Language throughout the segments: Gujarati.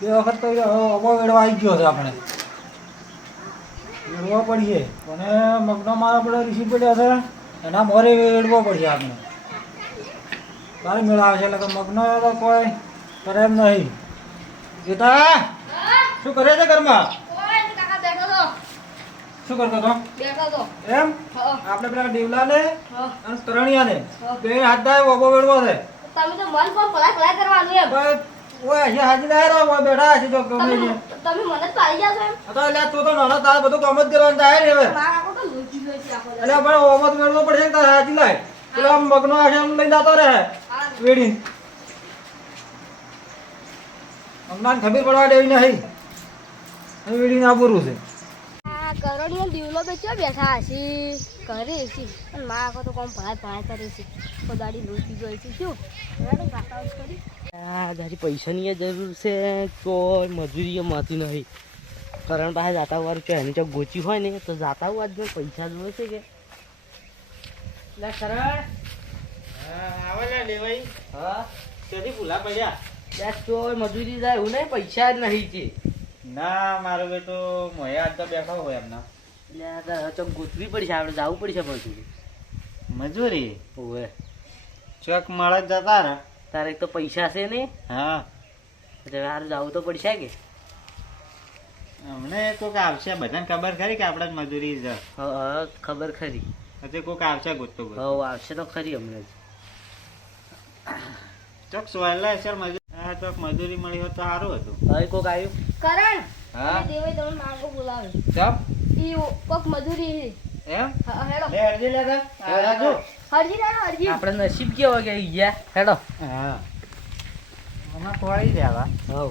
બે વખત તો અબો વેડવા આવી ગયો છે આપણે વેડવો પડીએ અને મગનો મારો પેલો ઋષિ પડ્યો છે એના મોરે વેડવો પડશે આપણે તારે મેળ આવે છે એટલે કે મગનો તો કોઈ કરે એમ નહીં ગીતા શું કરે છે ઘરમાં શું કરતો હતો એમ આપણે પેલા દેવલાને અને તરણિયાને બે હાથ દાય ઓબો વેડવો છે તમે તો મન પર ભલા કરવાનું એમ ઓય અહીંયા હાજી ના રહ્યો ઓય બેઠા છે જો ગમે છે તમે મને જ પાડી જાવ એમ તો એટલે તું તો નાનો તાર બધું કામ જ કરવાનું થાય ને હવે મારા કો તો લોચી લોચી આખો એટલે પણ ઓમત વેડવો પડશે તાર હાજી લાય પેલો આમ મગનો આશે એમ લઈને જતો રહે વેડી અમનાન ખબર પડવા દેવી નહીં વેડી ના પૂરું છે આ કરોડિયો દીવલો બેચો બેઠા હસી ઘરે હસી અને મારા કો તો કોમ ભલા કરે છે કોદાડી લોચી ગઈ છે શું મેડમ કાકા કરી આ તારી પૈસાની જરૂર છે તો મજૂરી મળતી નહીં કારણ પાસે જાતા વાર છે એની જો ગોચી હોય ને તો જાતા હું આજને પૈસા જોવે છે કે લે સરળ આવે લે લેવાઈ હા તેથી ભૂલા પડ્યા યાર તો મજૂરી જાય હું નહીં પૈસા જ નહીં છે ના મારો બેટો મોયા આજ તો બેઠો હોય એમના એટલે તો ગોતવી પડશે આપણે જવું પડશે મજૂરી મજૂરી હોવે ચેક મળે જ જતા ને તારે એક તો પૈસા છે ને હા એટલે સારું જવું તો પડશે કે અમને કોઈક આવશે બધાને ખબર ખરી કે આપણે જ મજૂરી છે હા ખબર ખરી પછી કોઈક આવશે ગોતતો હવે આવશે તો ખરી હમણાં જ ચોક સોયલા સર મજૂરી મળી હોત તો સારું હતું હવે કોક આવ્યું કરણ હા દેવે તમને માંગો બોલાવે ચપ ઈ કોક મજૂરી એમ હેડો લે અરજી લેતા આવજો હરજી ના હરજી આપણે નસીબ કેવો કે ઈ ગયા હેડો હા હમણાં ખોવાડી દેવા હવ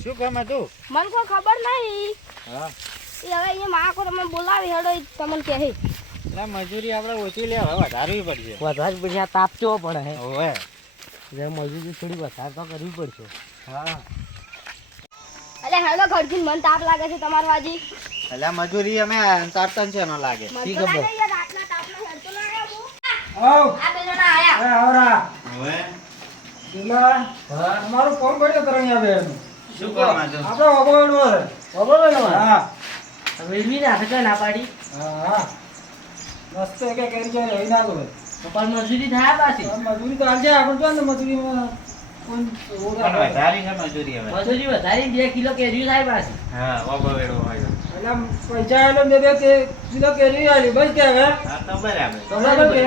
શું કામ હતું મન કોઈ ખબર નહીં હા એ હવે અહીંયા માકો તમે બોલાવી હેડો ઈ તમને કહે એટલે મજૂરી આપણે ઓછી લે હવે વધારવી પડશે વધારે પછી આ તાપ કેવો પડે હે હવે એટલે મજૂરી થોડી વધારે તો કરવી પડશે હા અરે હેડો ઘરથી મન તાપ લાગે છે તમારું આજી એટલે મજૂરી અમે તારતન છે ન લાગે મન તો લાગે યાર આટલા તાપમાં હેડતો ના આવ્યો આવ આ બે જણા આયા એ આવરા હવે દિલા હા અમારું ફોન કર્યો તરણિયા બેન શું કામ હતું? આપણે ઓબોડવો છે બરોબર ને હા વેલવી ના શકે ના પાડી હા મસ્ત કે કરી છે રહી ના ગયો તો પણ મજૂરી થાય પાછી મજૂરી તો આજે આપણે જો ને મજૂરીમાં કોણ પણ વધારી છે મજૂરી હવે મજૂરી વધારી 2 કિલો કેરી થાય પાછી હા ઓબો વેડો હોય એટલે પૈસા આલો ને બે કે કિલો કેરી આલી બસ કે હવે હા તો બરાબર બરાબર કે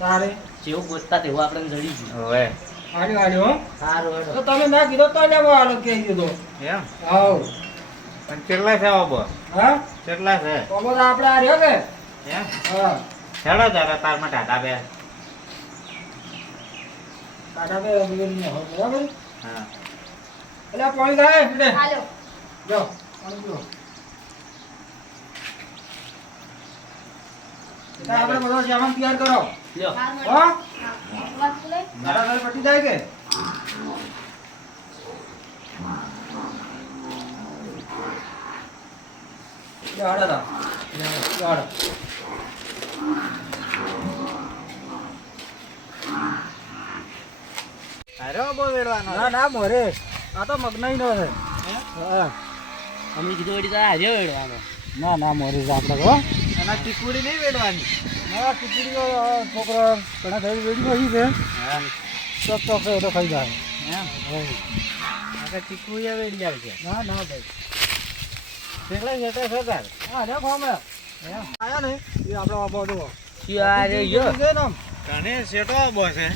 તારે જેવું ગોતતા તેવું આપણે જડી ગયું હવે આલ્યો આલ્યો સારું તો હેડો તમે ના કીધો તો લેવો આલો કે કીધો એમ આવ પણ કેટલા છે ઓબો હા કેટલા છે ઓબો તો આપણે આ રહ્યો કે એમ હા હેડો તારા તારમાં ટાટા બે કાઢા બે બિલને હો બરાબર હા એટલે આ પાણી લાય એટલે હાલો જો પાણી પીઓ એટલે આપણે બધો સામાન તૈયાર કરો લ્યો હા વાત લે મારા ઘરે પટી જાય કે હાડા હાડા અરે ઓબો વેડવાનો ના ના મોરે આ તો મગનાઈ નો છે હા અમે કીધું વળી તારે હાર્યો વેડવાનો ના ના મોરે છે આપણે હો અને ટીકુડી નહીં વેડવાની ના ખીચડી છોકરો ઘણા થઈ વેડી હોય છે હા ચોક ચોક એ તો ખાઈ જાય એમ હા. આ ટીકુડી વેડી આવશે ના ના ભાઈ કેટલા જતા છે તાર હા ને ફોર્મ એમ આયા ને એ આપણો બાબો દો શું આ રે યો ઘણી સેટો ઓબો છે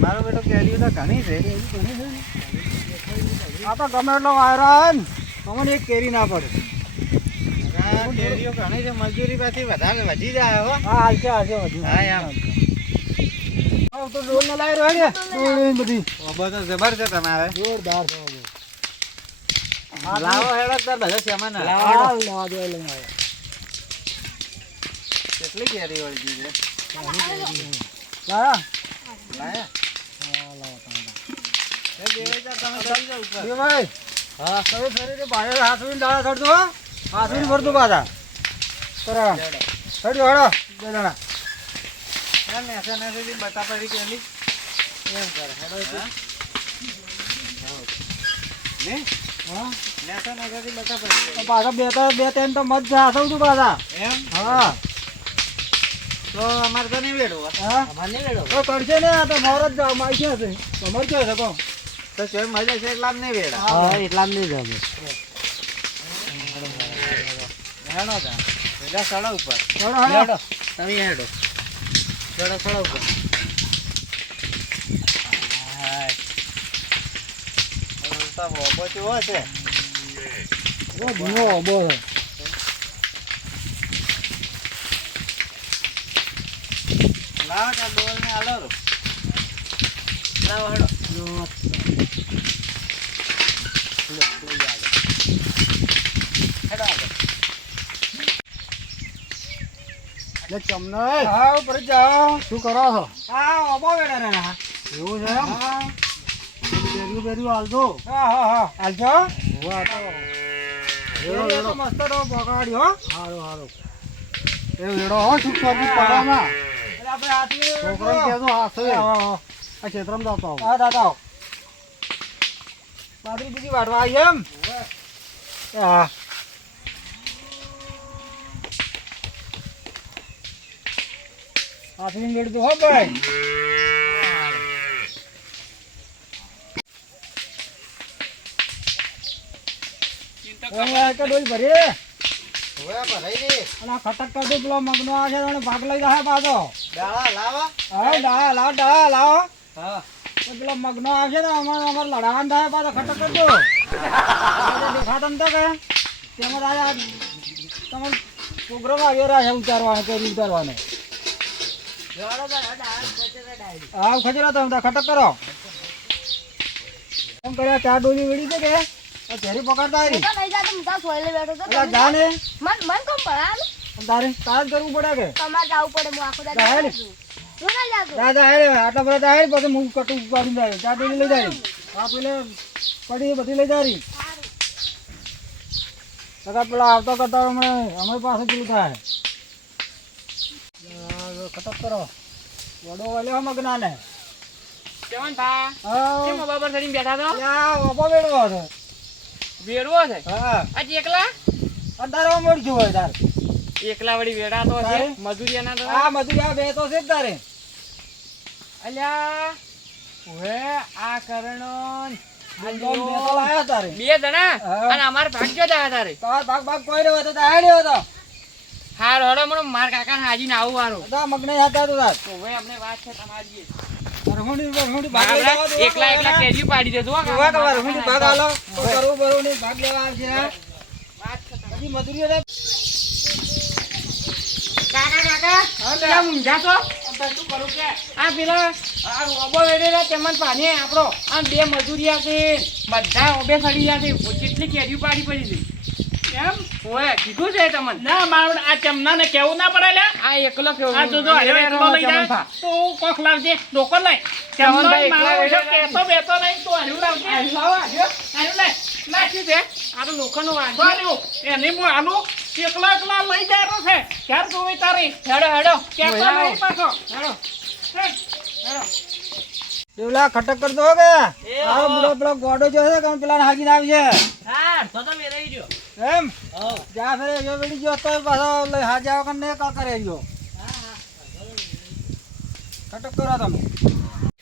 મારો બેટો કેરીઓ તો ઘણી છે આ તો ગમે એટલો વાયરો આવે ને અમને એક કેરી ના પડે આ કેરીઓ ઘણી છે મજૂરી પાછી વધારે વધી જાય હો હા હાલશે હાલશે હજુ હા એમ હા તો ડોલ ને લાવી રહ્યો ને ડોલ બધી ઓબો તો જબર છે તમારે જોરદાર છે બાબુ લાવો હેડો તાર બધા સામાન હાલ લેવા દે લઈને આવ્યા કેટલી કેરી વળગી છે લાયા લાયા? હા લાવો તમે એ દેવેજા તમે ચડી જાઓ ઉપર. એ ભાઈ હા તમે ફરી બહાર હાથવીને દાડા ચડજો હો હાથવીને ભરતું પાછા કરા ચડજો હડો બે જણા ના નેસા નેસેથી બતા પડી પેલી એમ કરે હેડો હા? ને હા નેસા નેસેથી બતા પડી તો પાછા બે ત્રણ તો મત જાસવ તું પાછા એમ હા તો અમારે તો નહીં વેડવું હા અમારે નહીં લેડો તો કરશે ને આ તો મોર જ જાવ માઈ છે તમારે ક્યાં છે કહો તો ચોય મજા છે એટલા નહીં વેડા હા એટલા જ નહીં જમે હેડો તા પેલા સડા ઉપર હેડો હેડો તમે હેડો ચડો ચડો ઉપર હાય તો બોબો ચેવો છે ઓ ભીનો બોલ લાવ કા ડોલ ને આલો રો લાવો હેડો લે ચમને હા ઉપર જાઓ શું કરો છો હા ઓબો વેડા રે એવું છે હા બેરિયું હાલજો હા હા હા હાલજો વાહ તો વેડો મસ્ત તો બગાડ્યો હારો હારો એ વેડો હો સુખ સર્વિસ પાડામાં એટલે આપણે આથી છોકરાને કહેજો હાસે આ ક્ષેત્રમાં જતો આવો હા દાદા બાદરી બીજી વાટવા આવી એમ હા હાથની વેડ તો હો ભાઈ ડોલ ભરી હવે ભરાઈ દે અને આ ખટક કરી દે પેલો મગનો આ છે એને ભાગ લઈ જાય પાછો ડાળા લાવા હા ડા લાવો હા તો પેલો મગનો આવશે ને અમારે લડાવાન થાય પાછો ખટક કરજો દેખાતા નતા કે તેમાં આ તમારો પ્રોગ્રામ આવ્યો રહ્યા છે ઉતારવાનો કરી ઉતારવાનો હા ખજરા તમે ખટક કરો એમ કર્યા ચાર ડોલી વેડી છે કે ઘેરી પકડતા હું તો લઈ જાતો હું તો સોયલે બેઠો તો એટલે જા ને મન કોમ પડાલ તારે તાર જ કરવું પડે કે તમારે જાવું પડે હું આખો દાડો જાય ને. જાઉં છું. હું ના જાતો દાદા હેડે આટલા બધા દાડે પછી હું કટુ ઉપાડી જાય ચાર ડોલી લઈ જાય આ પેલે પડી બધી લઈ જાય સગા પેલા આવતા કરતા અમારી પાસે પેલું થાય ખટક કરો વડો વાલ્યો મગના ને કેવન ભા કેમ બાબર સડીને બેઠા તો ઓપો વેડવો હતો વેડવો છે હા આજ એકલા અંધારો મળ્યું હોય તાર એકલા વળી વેડા તો છે તારે? મજૂરિયાના તો હા મજૂરી આ બે તો છે જ તારે અલ્યા હવે આ કરણો બે તો લાયા તારે બે જણા હા. અને અમાર ભાગ જો જાય તારે તાર ભાગ કોઈ રહ્યો હતો દાડ્યો હતો હાર હડો મને માર કાકા હાજીને આવું વારું બધા મગને હતા તો તાર તો હવે આપણે વાત છે તમારી રઘુડી ભાગ લઈ બાબરા, જવા દો. એકલા એકલા કેજી પાડી દેજો હો જોવા કાકા. તો રઘુડી ભાગ આલો તો કરવું બરવું નહીં ભાગ લેવા આવશે વાત છે તમારી. પછી મજૂરી રે કાકા કાકા પેલા મૂંઝા છો શું કરું કે આ પેલા આ ઓબો વેડેલા તેમાં પાણી આપણો આ બે મજૂરિયા છે બધા ઓબે સડી ગયા છે કેટલી કેરીઓ પાડી પડી છે એમ ઓય કીધું છે તમને ના મારું આ ચમના ને કેવું ના પડે લે આ એકલો કેવો આ જોજો હવે એકલો લઈ જાય તો કોક લાવજે ડોકો લઈ ચમનો ચમનભાઈ મારો એકલા છે કેતો બેતો નહીં તો હર્યું લાવજે હર્યું લે નાખી છે આ તો લોકોનું વાંધો ચાલ્યું એની હું આલુ એકલા એકલા લઈ જાય છે ક્યારે જોવી તારી હેડો હેડો કેતો નહીં પાછો હેડો હેડો પેલા ખટક કરતો હો કે આ પેલો ગોડો જો છે કે પેલા હાગીને આવશે હા તો તો મેરાઈ ગયો એમ જા ફરે જો વેડી જો તો પાછો લઈ હાજા વગર ને કા કરે જો ખટક કરો તમે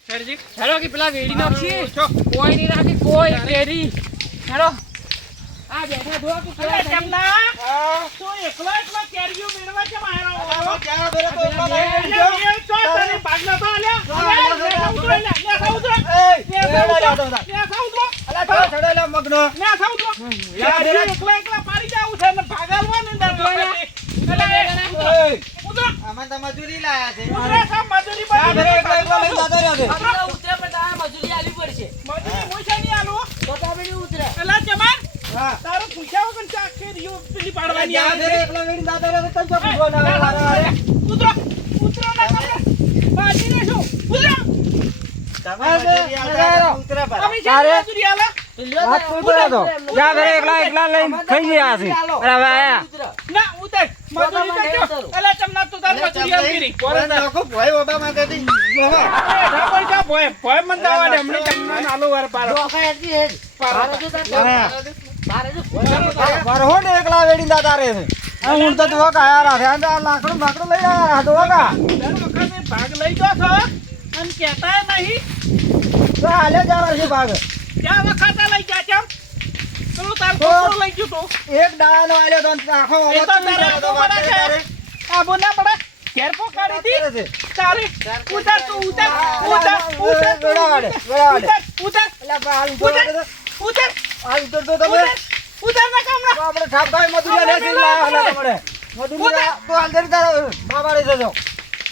સરજી હેડો કે પેલા વેડી નાખી કોઈ નહીં રાખી કોઈ કેરી હેડો આ બેઠા ધો કે અરે ચમના તું એકલો એકલો કેરીઓ મેળવા છે મારો જા ફરે તો એકલા લઈ એ આવજો. તો તને પાગલો તો લે લે ઉતરો લે ઉતરો એ વેડા જાતો હતા. લે ઉતરો અલા તો ચડેલા મગનો લે ઉતરો એકલા એકલા પાડી જાવું છે ને ભાગાલવાનું એ ઉતરો અમે તો મજૂરી લાયા છે ઉતરો સા મજૂરી જા ફરે બધી એકલા એકલા લઈ જતો રહ્યો છે ઉતરે પણ તારા મજૂરી આલી પડશે મજૂરી મૂછા નહીં આલું તો તો આપણે ઉતરે પેલા જમાન હા તારો પૂછ્યા વગર ચા ખેરીઓ પેલી પાડવાની જા આવે ફરે છે એકલા વેડી જતો રહ્યો છે તને પૂછવા ના આવે. ઉતરો ઉતરો ના તમે બાજી ને શું ઉતરો તમે મજૂરી આલતા ઉતરા પર અમે છે મજૂરી આલા હાથ તૂટ્યો હતો. જા ફરે એકલા એકલા લઈને ખાઈ ગયા છે. અરે હવે આયા. ના ઉતર મજૂરી તો જો એલા ચમના ના તું તાર મજૂરી આપી રહી. બોલ તાર. લોકો ભોય ઓબા માંગેથી એ ઢાબર જા ભોય. ભોય મન દાવા દે. હમણાં તમને નાલો વાર પાડો. વરહોડ એકલા વેડી ના તારે છે આ હું તો જો કાયા રાખે આ લાકડું બાકડું લઈ આવ્યા દો કા દર વખતે ભાગ લઈ જો છો અને કહેતા નહીં. તો હાલે જાવ છે ભાગ ક્યાં વખતે લઈ જા કેમ? પેલું તાર છોકરો લઈ ગયું તું. એક દાવાનો આલ્યો તો આખો એ તો તારે આબુ પડે છે. આબુ ના પડે. ઘેર પોકાડી દી. તારે ઉતાર તું ઉતાર. ઉતાર ઉતાર વેડાડે વેડાડે ઉતાર એટલે હાલ ઉતર ઉતાર હાલ ઉતર તો તમે ઉતાર ના કામ ના. આપણે ઠાપભાઈ મધુરિયા લેસી લાવવાના તમારે મધુરિયા તો અંદર તાર બાબાડે જજો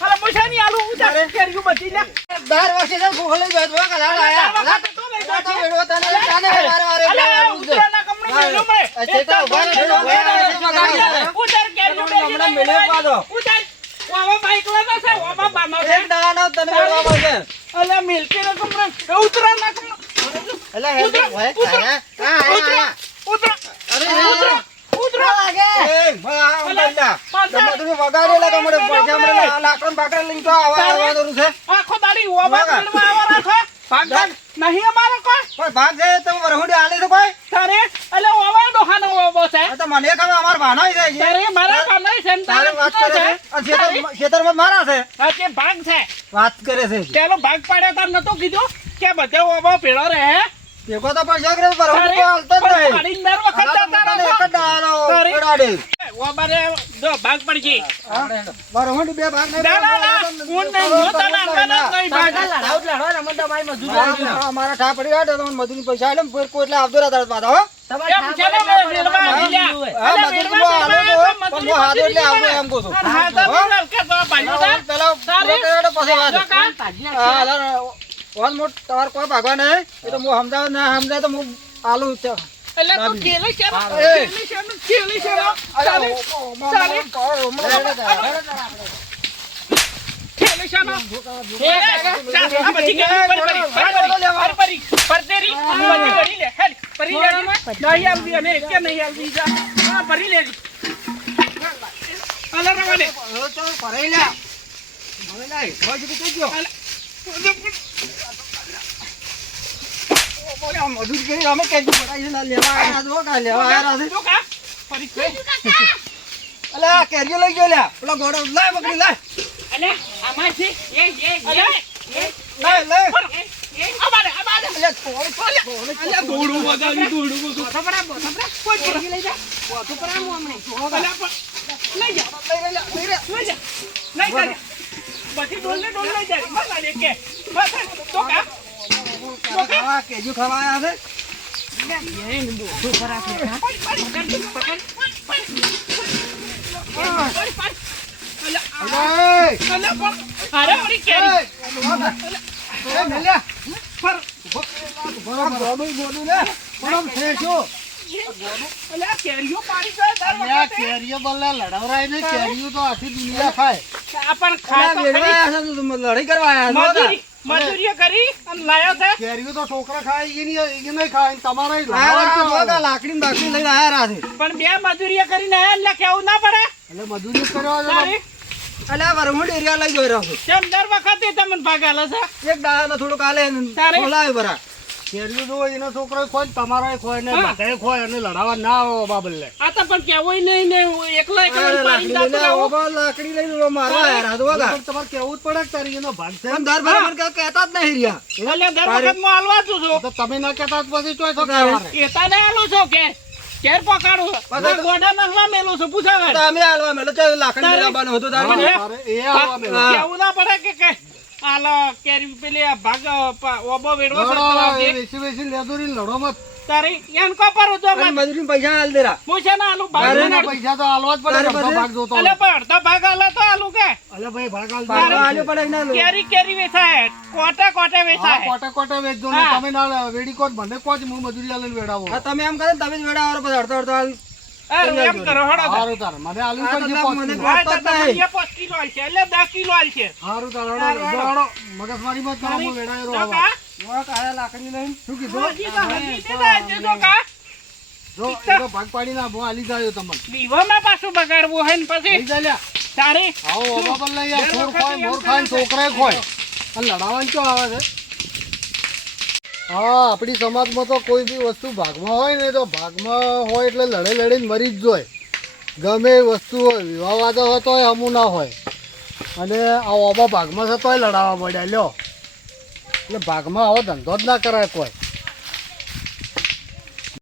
અરે પૈસા નહીં આલું. ઉતાર કેરીઓ બચી લે. 10 વર્ષે તો ભૂખ લઈ ગયો તો કાલા આયા તું લઈ જા. તો વેડો તને તાને વારે અલે ઉતાર ના કામ ના મેલો મે. ચેતા ઉભા રહો ઉતાર કેરીઓ હમણાં મેળે પાડો ઉતાર. ઓવા બાઈક લેના છે. ઓવા બાનો છે. એક દાવાનો તને વેડવા પડશે અલે મિલકે ના કામ ના. ઉતરા ના કામ ના. એટલે હે તો ભોય ખાયા ઉતરા ઉતરા ઉતરા ઉતરા લાગે એ ભા અંદરલા તમે વગાડેલા કમડે પૈસા મને લાકડો બાકડો લઈને તો આવવાનું છે આખો દાડી ઓવા બાઈકમાં આવરા છે. ભાગ નહીં અમારો કોઈ. કોઈ ભાગ છે તમે વરહુડી આલે તો કોઈ તારે અલે ઓવા ડોહાનો ઓવો છે. આ તો મને ખબર અમાર ભાનો છે તારે મારા કાનાઈ છે ને તારે વાત કરે છે અને ખેતરમાં મારા છે આ કે ભાગ છે. વાત કરે છે પેલો ભાગ પાડ્યો તાર નતો કીધું કે બધે ઓવા ભેળો રહે. દેખો તો પણ જગરે વરહુડી તો હાલતો જ નહીં પાડી દર વખત જતા તને રહો. એક જ દાવાનો તારે. વેડાડે ઓબારે જો ભાગ પડી ગઈ. વરહુડી બે ભાગ નહીં ના ના ના હું નહીં જોતા ના અંગાના નહીં ભાગ. અમારા ઠા પડી ગયા તો મધુની પૈસા આલે ફેર કોઈ એટલે આવતો રહેતા પાછા હો એમ છે ને મેળવા આવી લ્યા. હા અલે મધુની મેળવા આલો તો મજૂરી પણ હાથ એટલે મજૂરી આવતો એમ કહું છું તાર હાથ આપી દે, કે તો ભાઈઓ તાર. પેલો તારે. પછી વાત જો કાં? હા વન મોટ તમારે કોઈ ભાગવા નહીં એ તો હું સમજાવ ના સમજાય તો હું આલુ છે એટલે તું કેલી છે ને? એ. કેલી છે ને? ચાલે. ચાલે. કેલી છે ને? આ બધી કેલી પરી. પરતેરી. બધી પરી લે. હેડ. પરી લે. નહીં આવતી અને કે નહીં આવતી જા. હા પરી લે. અલા રવા દે. ભરાઈ લ્યા મને નહીં કોઈ જગ્યાએ કઈ ગયો બોલે આ મજૂર કરી અમે કઈ પડાઈ છે ના લેવા આયા છો કા લેવા આયા છે જો કા? પરી કઈ? અલે આ કેરીઓ લઈ ગયો લ્યા પેલો ગોડો લાય પકડી લાય અલે આમાં છે અલે લાય લાય આબાડે અલે થોડી અલે દોડું વગાડી દોડું થપડા કોઈ કેરી લઈ જા તો પરામો અમને અલે લઈ જા લઈ જા બધી ડોલ લઈ જા બસ આ કે બસ તો કા ખાવા કેરીઓ ખાવા આયા છે અરે ઓરી કેરી એ મેલ્યા પર બરાબર ગોડું ગોડું ને બરાબર ફ્રેશો અલે આ કેરીઓ પાડી જાય દર વખતે કેરીઓ બલ્લા લડાવરાય ને કેરીઓ તો આખી દુનિયા ખાય. આ પણ ખાય તો ખરી. લડાઈ કરવા આયા મજૂરીઓ કરી અને લાયો છે. કેરીઓ તો છોકરા ખાય એ નહીં ખાય ને તમારે લડાવવા લાકડી બાકડી લઈને આયા રાતે પણ બે મજૂરીઓ કરીને આયા એટલે કેવું ના પડે. એટલે મજૂરી કરવા તારી અલે વરમુડ એરિયા લઈ ગયો રહ્યો કેમ દર વખતે તમને ભાગ આલે છે? એક દાડા થોડુંક આલે તારે? બોલાય બરા કેરીઓ જો એનો છોકરો ખોય તમારે ખોય ને હા. બધાએ ખોય અને લડાવવા ના આવો બાબલે. આ તો પણ કેવું નહીં ને એકલા એકલા પાડીને જાતું રહેવું. લાકડી લઈને મારવા આયા રાત વગા પણ તમારે કેવું જ પડે કે તારી એનો ભાગ છે. પણ દર બરાબર કહેતા જ નહીં રહ્યા એટલે દર વખત હું હાલવા છું છું. તો તમે ના કહેતા તો પછી ચોય તો તારે? તમારે. કહેતા ને આલું છું કે ઘેર પકાડું આ ગોડા નાખવા મેલું છું પૂછાવે તો અમે હાલવા મેલો ચાલ લાકડી તારે? લાવવાનું હતું તારે પણ તારે એ આવવા મેલો. હા. કેવું ના પડે કે આલો કેરી પેલી આ ભાગ ઓબો વેડવો છે લડો, તલાવ એ દે. વેચી વેચી લેદુરી લડો મત. તારી એન કો પર ઉતો અને મજૂરી પૈસા હાલ દેરા હું છે ને આલુ ભાગ તારે? બનાડું. પૈસા તો આલવા જ પડે. તારે અડધો બધે? ભાગ જોતો અલે પણ અડધો ભાગ આલે તો આલુ કે અલે ભાઈ ભાગ આલ પાછો દો. આલ્યો પડે ના લો. કેરી કેરી વેચાય કોટા કોટા હા, વેચાય કોટે કોટે વેચજો ને હા. તમે ના વેડી કોટ મને કોચ હું મજૂરી આલીને વેડાવો. હા, તમે એમ કરો ને તમે જ વેડા વાળો પછી અડધો અડધો હાલ અરે એમ કરો હડો તાર. હારું તાર મને આલુ હા, તો પડશે લાવ 5 મને કિલો. હા, તો આપતા જ નહીં. તમને 5 કિલો આલશે એટલે 10 કિલો આલશે. હારું તાર હળો, હારું, જો હળો. મગજમારી મત કરો, હું વેડાયો જો રહો. કા? જોવા કાળા લાકડી લઈને શું કીધું? હજી તો હજી તે દાજે જો કા? જો એનો ભાગ પાડીને હું આલી જાયો તમને. દીવામાં પાછું બગાડવું હોય ને પછી લઈ જા લ્યા. તારે આવો શું? બાબા લઈ યાર દર છોડ વખતે ખોય એમ મોર કરે ખાય છે. છોકરાએ ખોય અને લડાવવાનું ચો આવે છે હા આપણી સમાજમાં તો કોઈ બી વસ્તુ ભાગમાં હોય ને તો ભાગમાં હોય એટલે લડીને મરી જ જોઈએ ગમે એ વસ્તુ હોય વિવાહ હોય તોય હમું ના હોય અને આ ઓબા ભાગમાં છે તોય લડાવવા પડ્યા લ્યો એટલે ભાગમાં આવો ધંધો જ ના કરાય કોઈ